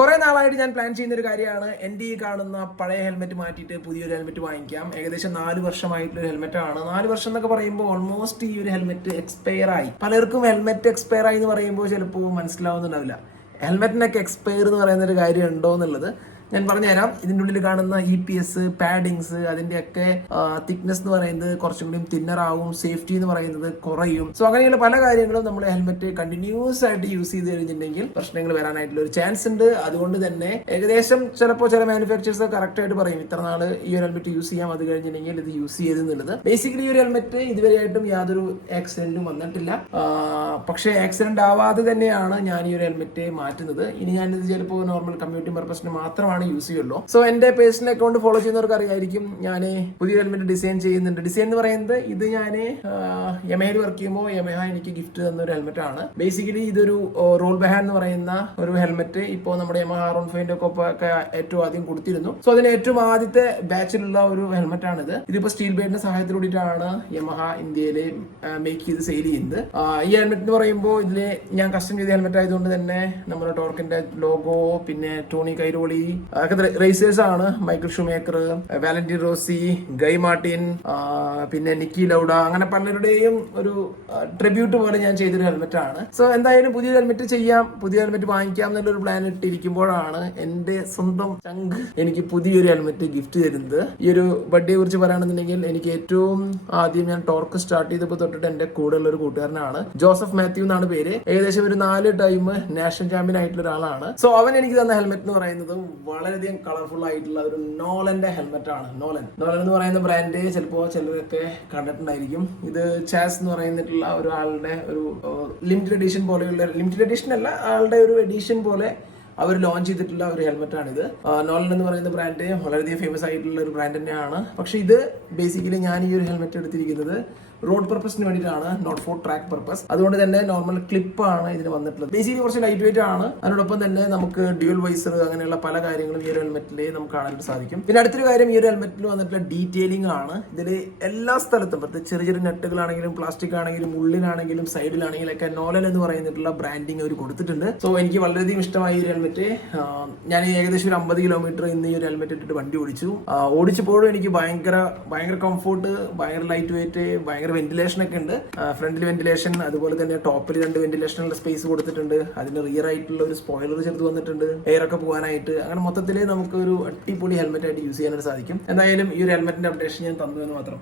കുറെ നാളായിട്ട് ഞാൻ പ്ലാൻ ചെയ്യുന്ന ഒരു കാര്യമാണ് എൻ്റെ ഈ കാണുന്ന പഴയ ഹെൽമെറ്റ് മാറ്റിയിട്ട് പുതിയൊരു ഹെൽമെറ്റ് വാങ്ങിക്കാം. ഏകദേശം 4 വർഷമായിട്ടുള്ള ഹെൽമെറ്റ് ആണ്. 4 വർഷം എന്നൊക്കെ പറയുമ്പോൾ ഓൾമോസ്റ്റ് ഈ ഒരു ഹെൽമെറ്റ് എക്സ്പയർ ആയി. പലർക്കും ഹെൽമെറ്റ് എക്സ്പയർ ആയി എന്ന് പറയുമ്പോൾ ചിലപ്പോൾ മനസ്സിലാവുന്നുണ്ടാവില്ല ഹെൽമെറ്റിനൊക്കെ എക്സ്പയർ എന്ന് പറയുന്ന ഒരു കാര്യം ഉണ്ടോ എന്നുള്ളത്. ഞാൻ പറഞ്ഞുതരാം. ഇതിൻ്റെ ഉള്ളിൽ കാണുന്ന EPS പാഡിങ്സ് അതിൻ്റെയൊക്കെ തിക്നെസ് എന്ന് പറയുന്നത് കുറച്ചും കൂടി തിന്നർ ആവും, സേഫ്റ്റി എന്ന് പറയുന്നത് കുറയും. സോ അങ്ങനെയുള്ള പല കാര്യങ്ങളും നമ്മൾ ഹെൽമെറ്റ് കണ്ടിന്യൂസ് ആയിട്ട് യൂസ് ചെയ്ത് കഴിഞ്ഞിട്ടുണ്ടെങ്കിൽ പ്രശ്നങ്ങൾ വരാനായിട്ടുള്ള ഒരു ചാൻസ് ഉണ്ട്. അതുകൊണ്ട് തന്നെ ഏകദേശം ചിലപ്പോൾ ചില മാനുഫാക്ചേഴ്സ് കറക്റ്റ് ആയിട്ട് പറയും ഇത്ര നാൾ ഈ ഒരു ഹെൽമെറ്റ് യൂസ് ചെയ്യാം, അത് കഴിഞ്ഞിട്ടുണ്ടെങ്കിൽ ഇത് യൂസ് ചെയ്തെന്നുള്ളത്. ബേസിക്കലി ഈ ഒരു ഹെൽമെറ്റ് ഇതുവരെയായിട്ടും യാതൊരു ആക്സിഡന്റും വന്നിട്ടില്ല. പക്ഷേ ആക്സിഡന്റ് ആവാതെ തന്നെയാണ് ഞാൻ ഈ ഒരു ഹെൽമെറ്റ് മാറ്റുന്നത്. ഇനി ഞാനിത് ചിലപ്പോൾ നോർമൽ കമ്മ്യൂട്ടിംഗ് പർപ്പസിന് മാത്രമാണ് യൂസ് ചെയ്യുള്ളൂ. സോ എന്റെ പേഴ്സണൽ അക്കൗണ്ട് ഫോളോ ചെയ്യുന്നവർക്ക് അറിയായിരിക്കും ഞാൻ പുതിയ ഹെൽമെറ്റ് ഡിസൈൻ ചെയ്യുന്നുണ്ട്. ഡിസൈൻ എന്ന് പറയുന്നത് ഇത് ഞാൻ യമഹയിൽ വർക്ക് ചെയ്യുമ്പോൾ യമഹ എനിക്ക് ഗിഫ്റ്റ് തന്ന ഒരു ഹെൽമെറ്റ് ആണ്. ബേസിക്കലി ഇതൊരു റോൾ ബഹാൻ എന്ന് പറയുന്ന ഒരു ഹെൽമെറ്റ് ഇപ്പോൾ നമ്മുടെ യമഹ R15 ഒക്കെ ഏറ്റവും ആദ്യം കൊടുത്തിരുന്നു. സോ അതിന് ഏറ്റവും ആദ്യത്തെ ബാച്ചിലുള്ള ഒരു ഹെൽമെറ്റ് ആണിത്. ഇതിപ്പോ സ്റ്റീൽ ബേഡിന്റെ സഹായത്തോടെയാണ് യമഹ ഇന്ത്യയിൽ മേക്ക് ചെയ്ത് സെയിൽ ചെയ്യുന്നത്. ഈ ഹെൽമെറ്റ് എന്ന് പറയുമ്പോൾ ഇതില് ഞാൻ കസ്റ്റം ചെയ്ത ഹെൽമെറ്റ് ആയതുകൊണ്ട് തന്നെ നമ്മുടെ ടോർക്കിന്റെ ലോഗോ, പിന്നെ ടോണി കൈറോളി അതൊക്കെ റേസേഴ്സ് ആണ്. മൈക്കിൾ ഷൂമേക്കർ, വാലന്റീൻ റോസി, ഗൈ മാർട്ടിൻ, പിന്നെ നിക്കി ലൗഡ, അങ്ങനെ പലരുടെയും ഒരു ട്രിബ്യൂട്ട് പോലെ ഞാൻ ചെയ്തൊരു ഹെൽമെറ്റ് ആണ്. സോ എന്തായാലും പുതിയ ഹെൽമെറ്റ് ചെയ്യാം, പുതിയ ഹെൽമെറ്റ് വാങ്ങിക്കാം എന്നുള്ളൊരു പ്ലാൻ ഇട്ടിരിക്കുമ്പോഴാണ് എന്റെ സ്വന്തം ചങ്ക് എനിക്ക് പുതിയൊരു ഹെൽമെറ്റ് ഗിഫ്റ്റ് തരുന്നത്. ഈ ഒരു ബർത്ത്ഡേ കുറിച്ച് പറയുകയാണെന്നുണ്ടെങ്കിൽ എനിക്ക് ഏറ്റവും ആദ്യം ഞാൻ ടോർക്ക് സ്റ്റാർട്ട് ചെയ്തപ്പോൾ തൊട്ടിട്ട് എന്റെ കൂടെയുള്ള ഒരു കൂട്ടുകാരനാണ്. ജോസഫ് മാത്യു എന്നാണ് പേര്. ഏകദേശം ഒരു 4 ടൈം നാഷണൽ ചാമ്പ്യൻ ആയിട്ടുള്ള ഒരാളാണ്. സോ അവൻ എനിക്ക് തന്ന ഹെൽമെറ്റ് എന്ന് പറയുന്നത് വളരെയധികം കളർഫുൾ ആയിട്ടുള്ള ഒരു നോലന്റെ ഹെൽമെറ്റ് ആണ്. നോലൻ എന്ന് പറയുന്ന ബ്രാൻഡ് ചിലപ്പോൾ ചിലരൊക്കെ കണ്ടിട്ടുണ്ടായിരിക്കും. ഇത് ചാസ് എന്ന് പറയുന്നിട്ടുള്ള ഒരാളുടെ ഒരു ലിമിറ്റഡ് എഡിഷൻ പോലെയുള്ള, ലിമിറ്റഡ് എഡിഷൻ അല്ല, ആളുടെ ഒരു എഡിഷൻ പോലെ അവർ ലോഞ്ച് ചെയ്തിട്ടുള്ള ഒരു ഹെൽമെറ്റ് ആണിത്. നോലൻ എന്ന് പറയുന്ന ബ്രാൻഡ് വളരെയധികം ഫേമസ് ആയിട്ടുള്ള ഒരു ബ്രാൻഡ് തന്നെയാണ്. പക്ഷെ ഇത് ബേസിക്കലി ഞാൻ ഈ ഒരു ഹെൽമെറ്റ് എടുത്തിരിക്കുന്നത് റോഡ് പർപ്പസിന് വേണ്ടിയിട്ടാണ്, നോട്ട് ഫോർ ട്രാക്ക് പർപ്പസ്. അതുകൊണ്ട് തന്നെ നോർമൽ ക്ലിപ്പാണ് ഇതിന് വന്നിട്ടുള്ളത്. ബേസിക്കലി കുറച്ച് ലൈറ്റ് വെയിറ്റ് ആണ്. അതിനോടൊപ്പം തന്നെ നമുക്ക് ഡ്യുവൽ വൈസർ അങ്ങനെയുള്ള പല കാര്യങ്ങളും ഈ ഒരു ഹെൽമെറ്റിൽ നമുക്ക് കാണാനായിട്ട് സാധിക്കും. പിന്നെ അടുത്തൊരു കാര്യം, ഈ ഒരു ഹെൽമെറ്റിൽ വന്നിട്ടുള്ള ഡീറ്റെയിലിംഗ് ആണ്. ഇതിൽ എല്ലാ സ്ഥലത്തും പ്രത്യേകിച്ച് ചെറിയ ചെറിയ നെട്ടുകളാണെങ്കിലും പ്ലാസ്റ്റിക് ആണെങ്കിലും ഉള്ളിലാണെങ്കിലും സൈഡിലാണെങ്കിലും ഒക്കെ നോലൻ എന്ന് പറയുന്നിട്ടുള്ള ബ്രാൻഡിങ് അവർ കൊടുത്തിട്ടുണ്ട്. സോ എനിക്ക് വളരെയധികം ഇഷ്ടമായി ഈ ഒരു ഹെൽമെറ്റ്. ഞാൻ ഏകദേശം ഒരു 50 കിലോമീറ്റർ ഇന്ന് ഈ ഒരു ഹെൽമെറ്റ് ഇട്ടിട്ട് വണ്ടി ഓടിച്ചപ്പോഴും എനിക്ക് ഭയങ്കര കംഫോർട്ട്, ഭയങ്കര ലൈറ്റ് വെയിറ്റ്, ഭയങ്കര വെന്റിലേഷൻ ഒക്കെ ഉണ്ട്. ഫ്രണ്ടിൽ വെന്റിലേഷൻ, അതുപോലെ തന്നെ ടോപ്പിൽ 2 വെന്റിലേഷനുള്ള സ്പേസ് കൊടുത്തിട്ടുണ്ട്. അതിന് റിയർ ആയിട്ടുള്ള ഒരു സ്പോയിലർ ചേർത്ത് വന്നിട്ടുണ്ട്, എയർ ഒക്കെ പോകാനായിട്ട്. അങ്ങനെ മൊത്തത്തിൽ നമുക്ക് ഒരു അടിപൊളി ഹെൽമെറ്റ് ആയിട്ട് യൂസ് ചെയ്യാനായിട്ട് സാധിക്കും. എന്തായാലും ഈ ഒരു ഹെൽമെറ്റിന്റെ അപ്ഡേഷൻ ഞാൻ തന്നു എന്ന് മാത്രം.